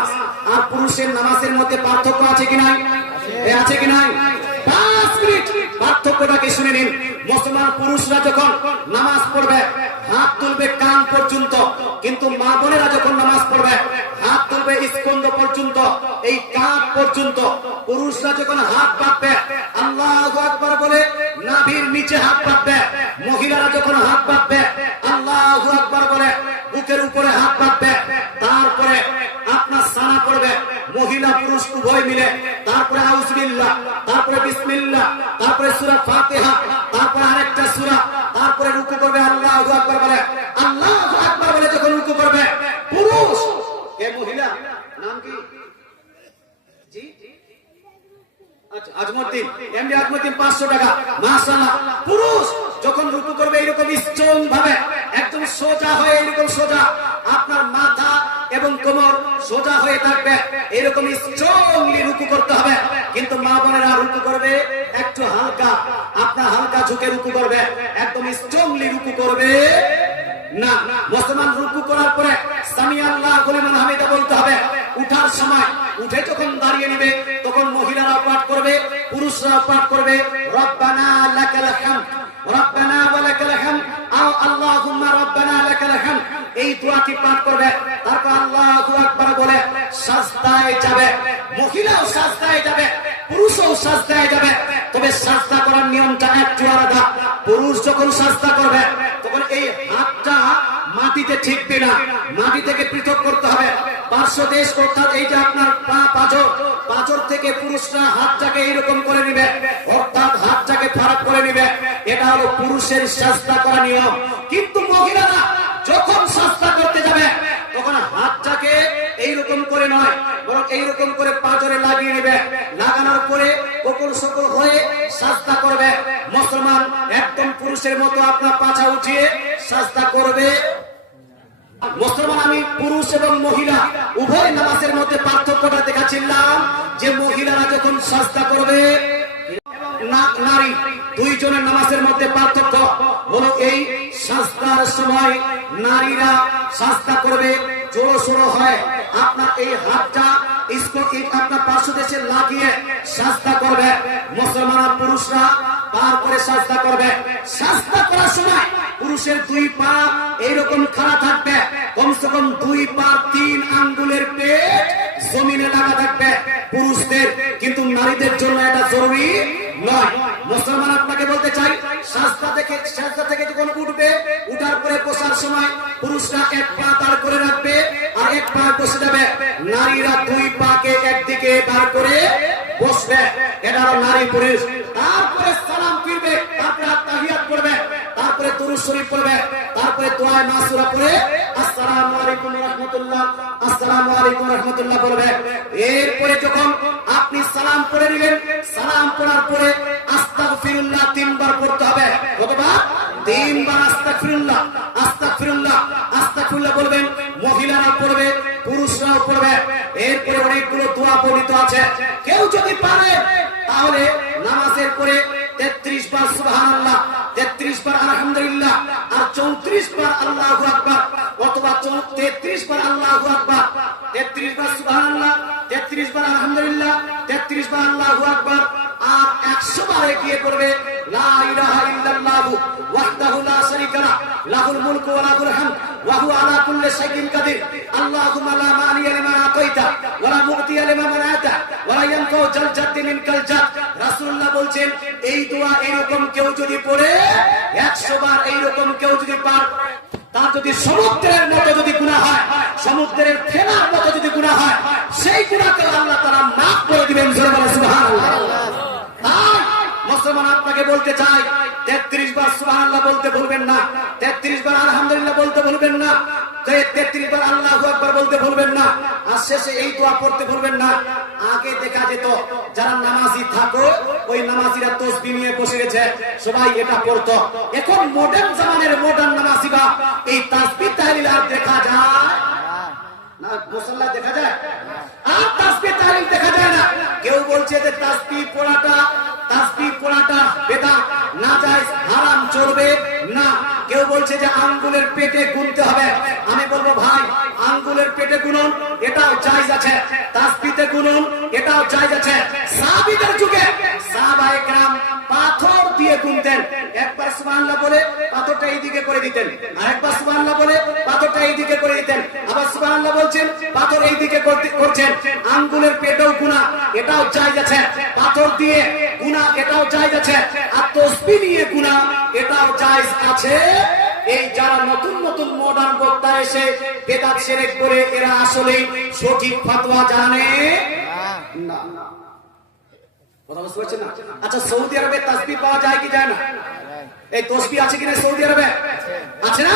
নামাজ। আর পুরুষের নামাজের মধ্যে পার্থক্য আছে কি নাই? আছে কি নাই? পার্থক্যটাকে শুনে নিন। মুসলমান পুরুষরা যখন নামাজ পড়বে, হাত তুলবে কান পর্যন্ত। কিন্তু মা বোনেরা যখন নামাজ পড়বে, হাত তুলবে স্কন্দ পর্যন্ত, এই কাঁধ পর্যন্ত। পুরুষরা যখন হাত পাতবে আল্লাহ আকবার বলে নাভির নিচে হাত পাতবে মহিলারা যখন হাত পাতবে আল্লাহ আকবার বলে বুকের উপরে হাত পাতবে তারপরে আপনার সানা করবে মহিলা পুরুষ উভয় মিলে তারপরে আউজবিল্লাহ তারপরে বিসমিল্লাহ তারপরে সূরা ফাতিহা তারপরে আরেকটা সূরা তারপরে রুকু করবে আল্লাহু আকবার বলে। আল্লাহু আকবার বলে যখন রুকু করবে পুরুষ এ মহিলা? নাম কি? জি? আচ্ছা, আজমুদ্দিন এমডি আজমুদ্দিন পাঁচশো টাকা মাশাআল্লাহ। পুরুষ যখন রুকু করবে এরকম স্ট্রং ভাবে একদম সোজা হয়ে এরকম সোজা আপনার মাথা এবং কোমর সোজা হয়ে থাকবে। এরকম স্ট্রংলি রুকু করতে হবে। কিন্তু মা বোনেরা রুকু করবে, একটু হালকা। আপনার হালকা ঝুঁকে রুকু করবে। একদম স্ট্রংলি রুকু করবে। না, মুসলমান রুকু করার পরে আল্লাহ বলতে হবে, উঠার সময় উঠে যখন দাঁড়িয়ে নেবে, তখন মহিলারা পাঠ করবে পুরুষরা পাঠ করবে। রব্বানা লাকাল হামদ, রব্বানা হামদ, আও আল্লাহুম্মা রব্বানা লাকাল হামদ। এই দোয়াটি পাঠ করবে? তারপর আল্লাহু আকবার বলে, সাজদায় যাবে। মহিলাও সাজদায় যাবে, পুরুষও সাজদায় যাবে। তবে সাজদা করার নিয়মটা একটু আলাদা। পুরুষ যখন সাজদা করবে, তখন এই হাতটা মাটিতে ঠিকবে না। মাটি থেকে পৃথক করতে হবে। পার্শ্ব দেশ অর্থাৎ এই যে আপনার পা পাঁচর পাঁচর থেকে পুরুষরা হাতটাকে এইরকম করে নিবে। অর্থাৎ হাতটাকে ফারাক করে নিবে। এটা হলো পুরুষের সাজদা করা নিয়ম। কিন্তু মহিলারা যখন সাজদা করতে যাবে তখন হাতটাকে এইরকম করে নয়, বরং এইরকম করে পাঁচরে লাগিয়ে নেবে। লাগানোর পরে কোকল সকল হয়ে সাজদা করবে। মুসলমান একদম পুরুষের মতো আপনার পাছা উঠিয়ে সাজদা করবে। মুসলমান আমি পুরুষ এবং মহিলা, উভয় নামাজের মধ্যে পার্থক্যটা দেখাচ্ছিলাম, যে মহিলারা যখন সাজদা করবে নারী দুইজনের নামাজের মধ্যে পার্থক্য হলো এই সাজদার সময় নারীরা সাজদা করবে জোর সোরো হয়। আপনার এই হাতটা আপনার পার্শ্ব দেশে লাগিয়ে সাজদা করবে। মুসলমান পুরুষরা পার করে সাজদা করবে। সাজদা করার সময় পুরুষের দুই পা এইরকম খাড়া থাকবে। কমসে কম দুই পা তিন আঙ্গুলের পেট জমিনে লাগা থাকবে। পুরুষদের, কিন্তু নারীদের জন্য এটা জরুরি নয়। মুসলমান আপনাকে বলতে চাই, সাজদা থেকে সাজদা থেকে যখন উঠবে, উঠার পরে বসার সময় পুরুষরা এক পা দাঁড় করে রাখবে আর এক পা বসে যাবে। নারীরা দুই পাকে একদিকে দাঁড় করে বসবে। এটা নারী পুরুষ তারপরে শরীফ পড়বে। তারপরে দোয়া মাসুরা পড়ে আসসালামু আলাইকুম রাহমাতুল্লাহ, আসসালামু আলাইকুম রাহমাতুল্লাহ বলবে। এরপরে যখন আপনি সালাম পড়ে নিলেন, সালাম পড়ার পরে আস্তাগফিরুল্লাহ তিনবার পড়তে হবে। কতবার? তিনবার আস্তাগফিরুল্লাহ আস্তাগফিরুল্লাহ আস্তাগফিরুল্লাহ বলবেন। মহিলারা পড়বে, পুরুষরাও পড়বে। এরপরে অনেকগুলো দোয়া বর্ণিত আছে। কেউ যদি পারে, তাহলে নামাজের পরে তেত্রিশ বার সুবহানাল্লাহ তেত্রিশ বার আলহামদুলিল্লাহ, আর চৌত্রিশ বার আল্লাহ আকবর, অথবা তেত্রিশ বার আল্লাহ আকবর, তেত্রিশ বার সুবহানাল্লাহ, তেত্রিশ বার আলহামদুলিল্লাহ, তেত্রিশ বার আল্লাহ আকবর, আর একশো বারে গিয়ে করবে লা ইলাহা ইল্লাল্লাহু ওয়াহদাহু বলছেন, এই দোয়া এরকম কেউ যদি পড়ে 100 বার এইরকম কেউ যদি পার, তার যদি সমুদ্রের মতো যদি গুণা হয়, সমুদ্রের ফেনার মতো যদি গুণা হয়, সেই গুণাকে আল্লাহ তারা মাফ করে দিবেন সুবহানাল্লাহ। মুসলমান আপনাকে বলতে চাই তেত্রিশ বার সুবহানাল্লাহ বলতে ভুলবেন না। তেত্রিশ বার আলহামদুলিল্লাহ বলতে ভুলবেন না। তেত্রিশ বার আল্লাহু আকবার বলতে না। আর শেষে এই দোয়া পড়তে না। আগে দেখা যেত, যারা নামাজি থাকো, ওই নামাজিরা তসবি নিয়ে বসে গেছে। সবাই এটা পড়তো। এখন মডার্ন জামানের মডার্ন এই তাসবিহ তাহলিল আর দেখা যায়? না দেখা যায়? হারাম চলবে না কেউ বলছে যে আঙ্গুলের পেটে গুনতে হবে আমি বলবো ভাই আঙ্গুলের পেটে গুনুন এটাও জায়েজ আছে তাসবিতে গুনুন এটাও জায়েজ আছে সাহাবীদের যুগে সাহাবায়ে کرام পাথর দিয়ে গুনতেন একবার সুবহানাল্লাহ বলে পাথরটা এইদিকে করে দিতেন আরেকবার সুবহানাল্লাহ বলে পাথরটা এইদিকে করে দিতেন আবার সুবহানাল্লাহ বলছেন পাথর এইদিকে করতে- করছেন আঙ্গুলের পেটেও গুনাহ এটাও জায়েজ আছে পাথর দিয়ে গুনাহ এটাও জায়েজ আছে। আর তসবিহ নিয়ে গুনাহ এটাও জায়েজ আছে। এই যারা নতুন নতুন মডার্ন বক্তা এসে বেদাত সেরেক করে, এরা আসলে সঠিক ফতোয়া জানে। না কথা বুঝতে পারছেন না? আচ্ছা সৌদি আরবে তাসবিহ পাওয়া যায় কি যায় না? এই তসবি আছে কিনা সৌদি আরবে? আছে না?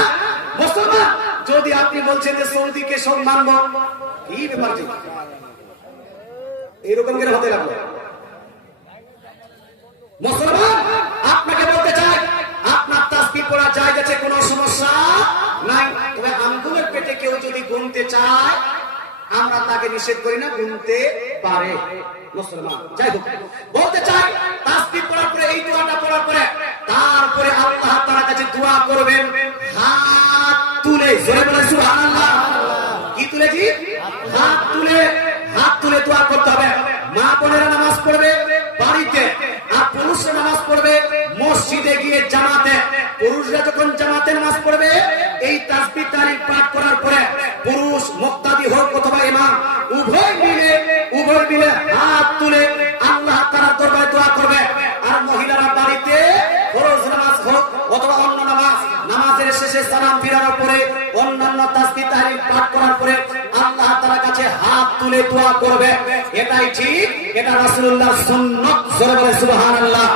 মুসলমান, যদি আপনি বলছেন যে সৌদিকে সব মানব কি ব্যাপার? এরকম করে হতে লাগল? মুসলমান, আপনাকে বলতে চাই, আপনার পড়া সমস্যা নাই। তবে আঙ্গুলের পেটে কেউ যদি গুনতে চায়, আমরা তাকে নিষেধ করি না, গুনতে পারে। মুসলমান, যাই হোক। বলতে চাই পড়ার পরে, এই দোয়াটা পড়ার পরে, তারপরে আল্লাহ কাছে দোয়া করবেন, হাত তুলে, জোরে বলে সুবহানাল্লাহ। কি তুলেছি? হাত তুলে হাত তুলে দোয়া করতে হবে। মা বোনেরা নামাজ পড়বে মসজিদে গিয়ে জামাতে, পুরুষরা যখন জামাতে নামাজ পড়বে, এই তাসবিহ তারিখ পাঠ করার পরে পুরুষ, মুক্তাদি হোক অথবা ইমাম, উভয় মিলে উভয় মিলে হাত তুলে আল্লাহ তাআলার দরবারে দোয়া করবে। আর মহিলারা বাড়িতে ফরজ নামাজ হোক অথবা অন্য নামাজ, নামাজের শেষে সালাম ফিরানোর পরে অন্যান্য তাসবিহ তাহরিম পাঠ করার পরে আল্লাহ তাআলার কাছে হাত তুলে দোয়া করবে। এটাই ঠিক, এটা রাসূলুল্লাহর সুন্নাত, জোরে সুবহানাল্লাহ।